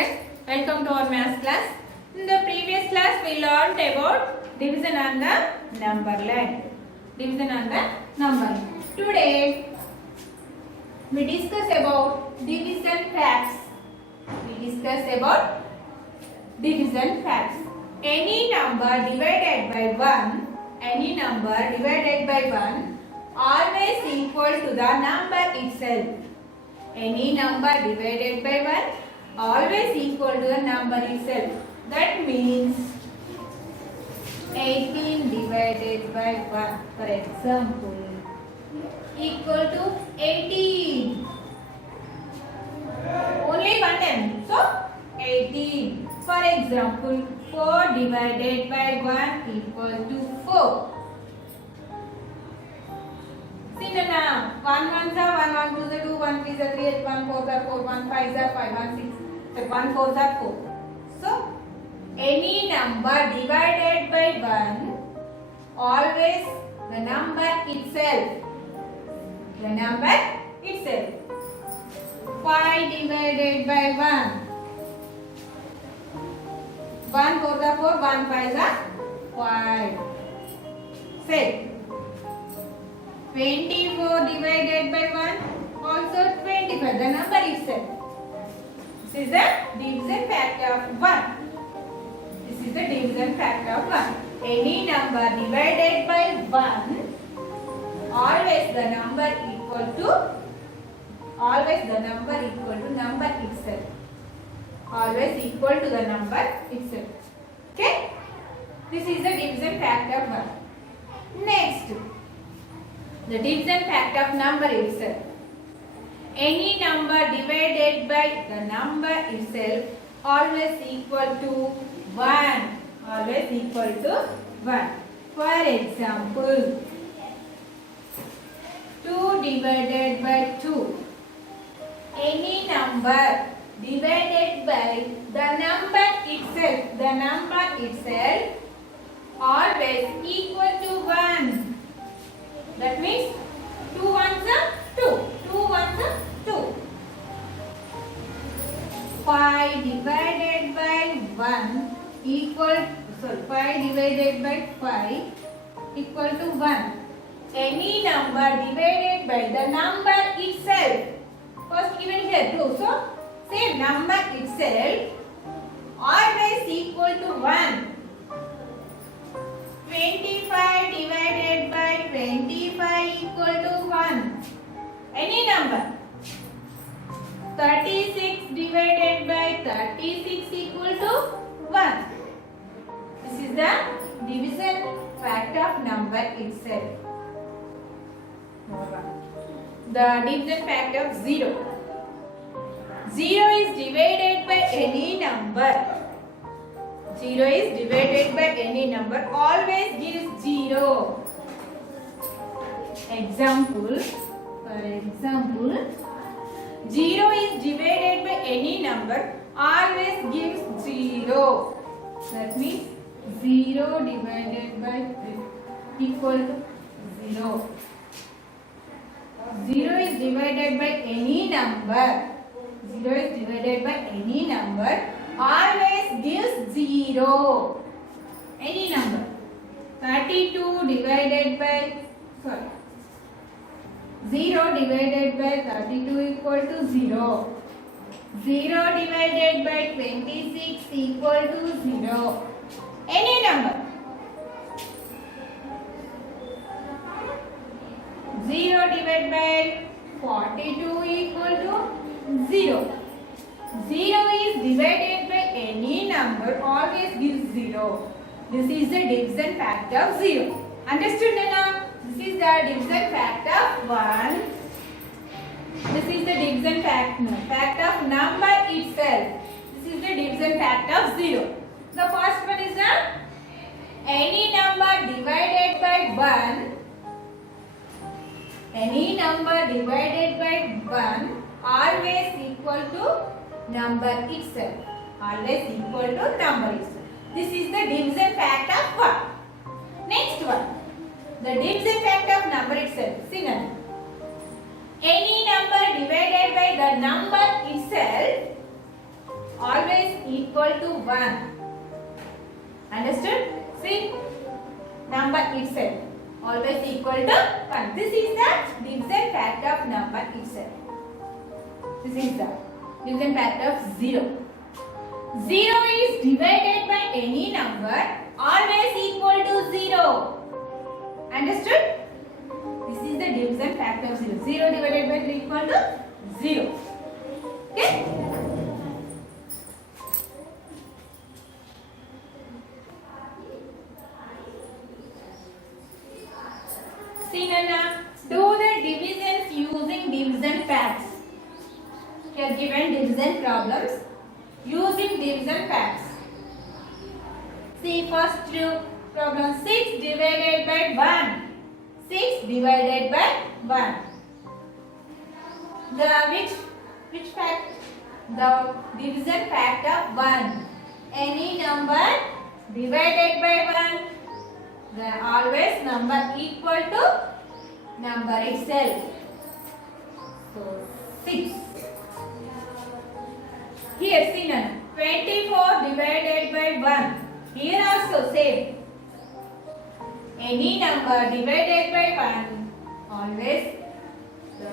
students, welcome to our math class. In the previous class we learned about division on the number line. Division on the number line. Today we discuss about division facts. We discuss about division facts. Any number divided by 1 always equal to the number itself. Any number divided by 1 always equal to the number itself. That means 18 divided by 1, for example, equal to 18. Only one m, so 18. For example, 4 divided by 1 equal to 4. See now, 1 1 1 1 2 2 1 3 3 1 4 4 1 5 5 1 6 1 4 4. So any number divided by 1 always the number itself. The number itself. 5 divided by 1. 1 4 4 1 5 5. Say 24 divided by 1 also 25, the number itself. This is the division factor of 1. This is the division factor of 1. Any number divided by 1 always the number equal to number itself. Always equal to the number itself. Okay? This is the division factor of 1. Next, the division factor of number itself. Any number divided by the number itself always equal to 1. Always equal to 1. For example, 2 divided by 2. Any number divided by the number itself always equal to 1. That means 2 ones are 2. 2 ones are 2. 5 divided by 1 5 divided by 5 equal to 1. Any number divided by the number itself. First given here 2. So say number itself always equal to 1. 25 divided by 25 equal to 1. Any number. 36 divided by 36 equal to 1. This is the division factor of number itself. The division factor of 0. 0 is divided by any number. 0 is divided by any number. Always gives 0. Example. For example, 0 is divided by any number. Always gives 0. That means 0 divided by 3 equal to 0. 0 is divided by any number. 0 is divided by any number. Always gives 0. Any number. 32 divided by 0 divided by 32 equal to 0. 0 divided by 26 equal to 0. Any number. 0 divided by 42 equal to 0. 0 is divided by any number, always gives 0. This is the division factor of 0. Understood now? This is the division factor of 1. This is the division factor of number itself. This is the division factor of 0. The first one is any number divided by 1. Any number divided by 1 always equal to number itself. Always equal to number itself. This is the division factor of 1. Next one. The division factor of number itself. See now. Any number divided by the number itself always equal to 1. Understood? See, number itself always equal to 1. This is the division factor of number itself. This is the division factor of 0. 0 is divided by any number always equal to 0. Understood? This is the division factor of 0. 0 divided by 3 equal to 0. Okay? See Nana, do the divisions using division facts. Here given division problems using division facts. See first problem 6 divided by 1. 6 divided by 1. The which fact? The division fact of 1. Any number divided by 1, the always number equal to number itself. So 6. Here see Nana, 24 divided by 1. Here also same. Any number divided by 1 always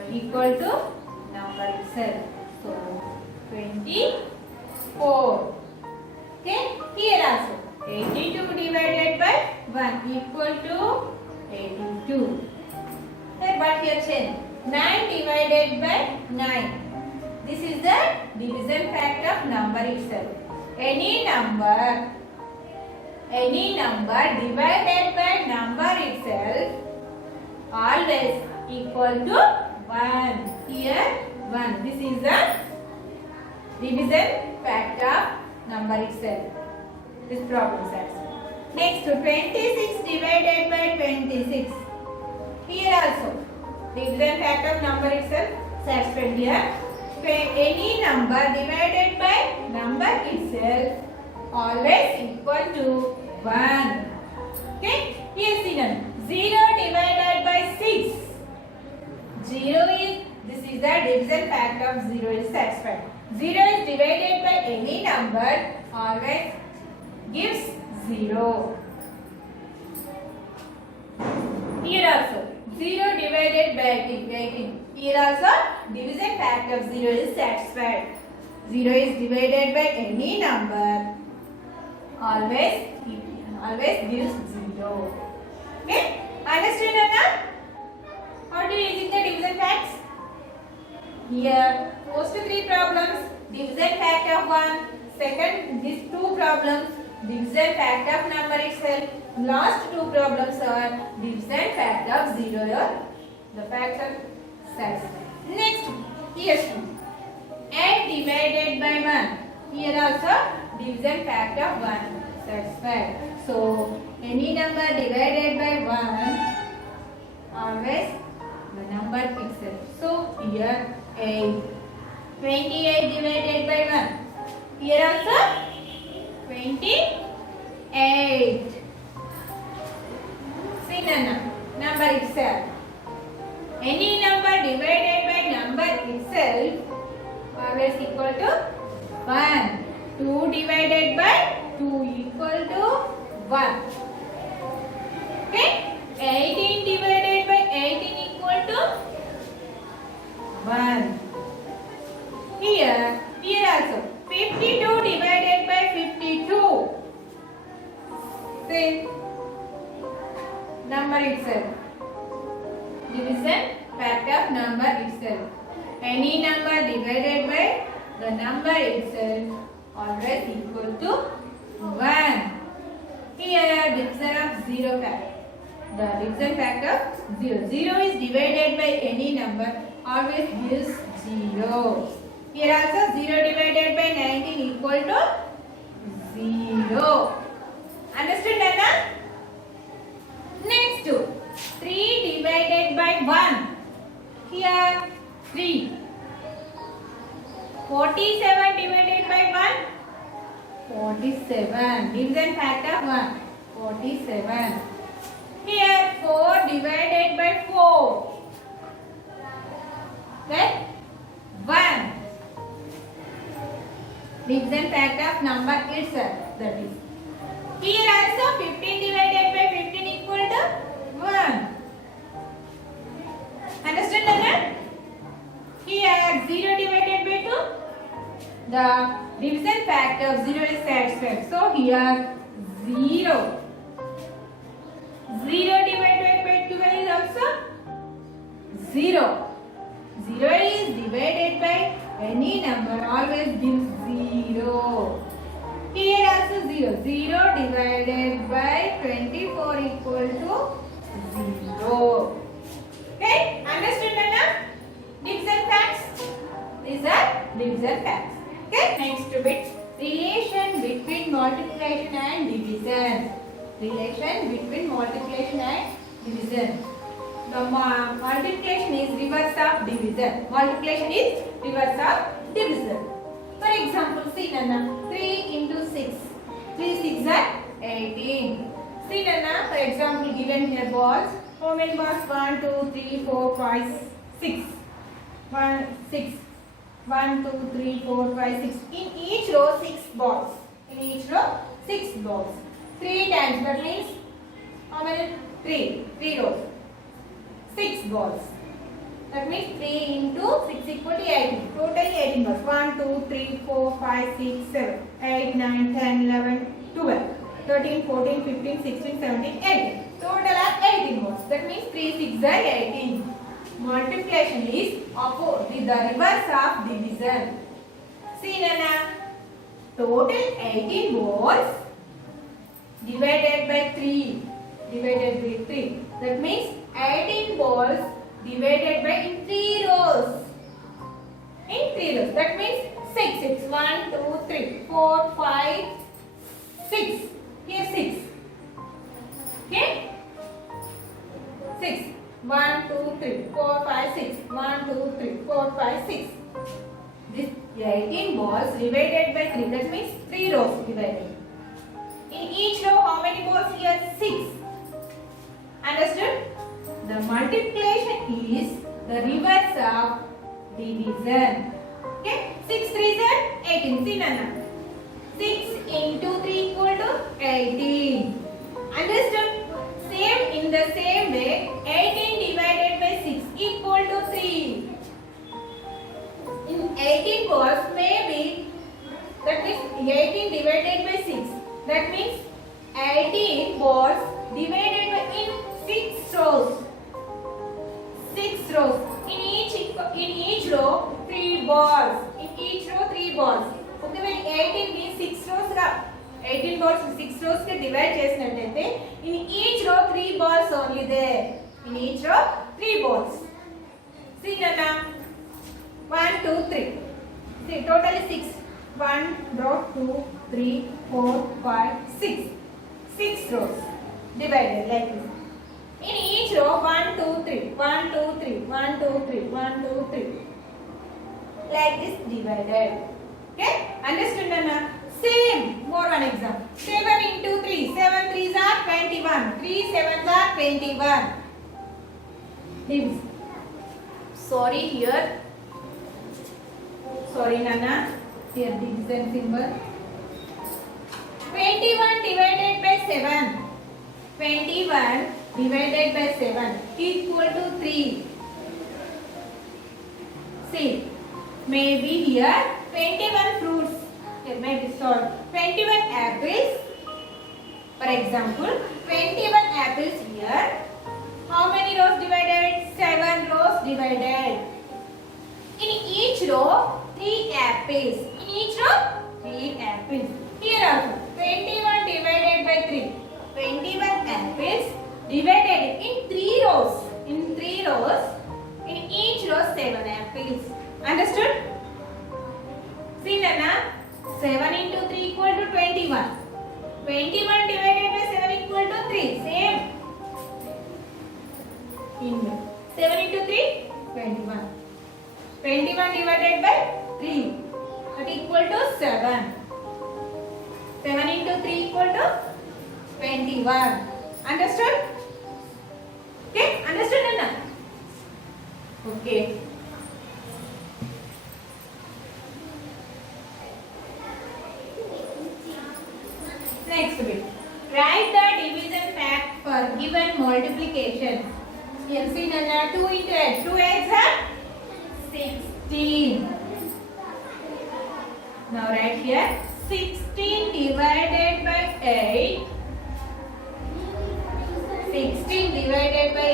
equal to number itself. So 24. Okay. Here also 82 divided by 1 equal to 82. Okay, but here change 9 divided by 9. This is the division fact of number itself. Any number divided by number itself always equal to 1. Here 1. This is the division fact of number itself. This problem satisfied. Next 26 divided by 26. Here also division fact of number itself satisfied here. Any number divided by number itself always equal to 1. Okay? Here see now 0 divided by 6. 0 is, this is the division fact of 0 is satisfied. 0 is divided by any number always gives 0. Here also 0 divided by 18. Here also division fact of 0 is satisfied. 0 is divided by any number always gives 0. Okay? Understood Nana? How do you use the division facts? Here first 3 problems division fact of 1. Second these 2 problems division fact of number itself. Last 2 problems are division fact of 0. The facts are satisfied. Next, here 8 divided by 1. Here also division fact of 1 satisfied. So any number divided by 1 always the number itself. So here 8. 28 divided by 1. Here also 28. See Nana, number itself. Any number divided by number itself always equal to 1. 2 divided by 2 equal to 1. Okay? 18 divided by 18 equal to 1. Here also 52 divided by 52. See number itself. Division fact of number itself. Any number divided by the number itself always equal to 1. Here division of 0 fact. The division fact of 0. 0 is divided by any number always gives 0. Here also 0 divided by 19 equal to 0. Understood Nana? Next 3 divided by 1. Here 3. 47 divided by 1. 47. Division fact of 1. 47. Here 4 divided by 4. Okay? 1. Division fact of number itself. That is. Here also 15 divided by 15 equal to 1. Understand that? Here 0 divided by 2. The division fact of 0 is satisfied. So here 0. 0 divided by 12 is also 0. 0 is divided by any number always gives 0. Here also 0. 0 divided by 24 equal to 0. Okay? Understood enough? Division facts. These are division facts. Okay? Next bit. Relation between multiplication and division. Relation between multiplication and division. The multiplication is reverse of division. Multiplication is reverse of division. For example, see Nana, 3 into 6. 3 6 are 18. See Nana, for example, given here balls. How many balls? 1, 2, 3, 4, 5, 6. 1, 6. 1, 2, 3, 4, 5, 6. In each row, 6 balls. In each row, 6 balls. 3 times, that means how many? 3. 3 rows. 6 balls. That means 3 into 6 equal to 18. Totally 18 balls. 1, 2, 3, 4, 5, 6, 7, 8, 9, 10, 11, 12, 13, 14, 15, 16, 17, 18. Total are 18 balls. That means 3 6 are 18. Multiplication is with the reverse of division. See Nana. Total 18 balls divided by 3. Divided by 3. That means 18 balls divided by in 3 rows. In 3 rows. That means 6. 6. 1, 2, 3, 4, 5, 6. Here 6. Okay? 6. 1, 2, 3, 4, 5, 6. 1, 2, 3, 4, 5, 6. This 18 balls divided by 3. That means 3 rows divided. In each row, how many balls here? 6. Understood? The multiplication is the reverse of division. Okay? 6 3s are 18. See Nana. 6 into 3 equal to 18. Understood? Same in the same way, 18 divided by 6 equal to 3. In 18 balls, maybe that means 18 divided by 6. That means 18 balls divided by in 6 rows. 6 rows. In each row, 3 balls. In each row, 3 balls. Okay, when 18 means 6 rows ra. 18 balls 6 rows ke divide చేసినట్లయితే in each row 3 balls only there. In each row 3 balls. See Nana. 1, 2, 3. See totally 6. 1 row 2, 3, 4, 5, 6. 6 rows divided like this. In each row 1, 2, 3. 1, 2, 3. 1, 2, 3. 1, 2, 3. Like this divided. Okay? Understood Nana? Same. More one example. 7 into 3. 7 3s are 21. 3 7s are 21. Division. Sorry here. Sorry Nana. Here division symbol. 21 divided by 7. 21 divided by 7 equal to 3. See. Maybe here 21 fruits. Maybe solve 21 apples. For example, 21 apples here. How many rows divided? 7 rows divided. In each row, 3 apples. In each row, 3 apples. Here also, 21 divided by 3. 21 apples divided in 3 rows. In 3 rows, in each row, 7 apples. Understood? See Nana. 7 into 3 equal to 21. 21 divided by 7 equal to 3. Same. In 7 into 3, 21. 21 divided by 3. That equal to 7. 7 into 3 equal to 21. Understood? Okay? Understood Nana? Okay. Next bit. Write the division fact for given multiplication. Here see Nana, 2 into 8. 2 eggs are 16. Now write here 16 divided by 8. 16 divided by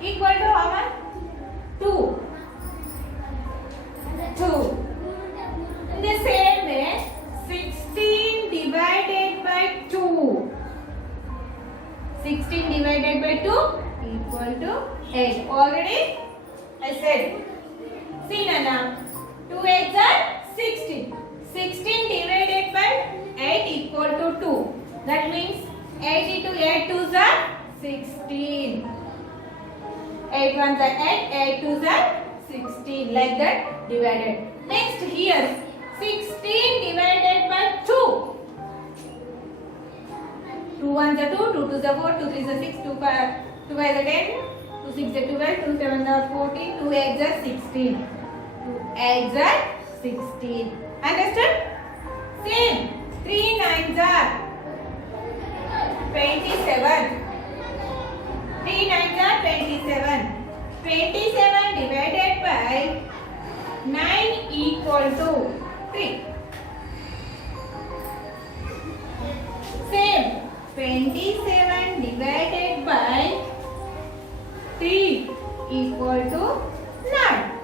8 equal to how much? 2. 2. In the same way, 16 divided by 2. 16 divided by 2 equal to 8. Already I said. See Nana, 2 eggs are 16. 16 divided by 8 equal to 2. That means 8 into 8 twos are 16. 8 ones are 8, 8 twos are 16. Like that divided. Next here, 16 divided by 2. 2 ones are 2, 2 twos are 4, 2 threes are 6, 2 5 are 10, 2 6 are 12, 2 7 are 14, 2 eggs are 16. 2 eggs are 16. Understood? Same. 3 nines are 27. 3 nines are 27. 27 divided by 9 equal to 3. Same. 27 divided by 3 equal to 9.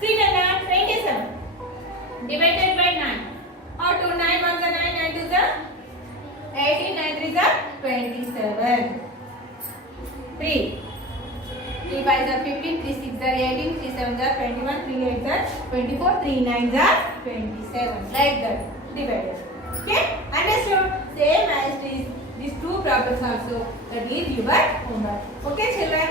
See Nana, 27 divided by 9. Or 2 9 ones are 9, 9 twos are 18, 9 threes are 27. 3. 3 5s are 15, 3 6s are 18, 3 7s are 21, 3 8s are 24, 3 9s are 27. Like that divided. Okay? Understood? Same as these two problems also. That is your homework. Okay children?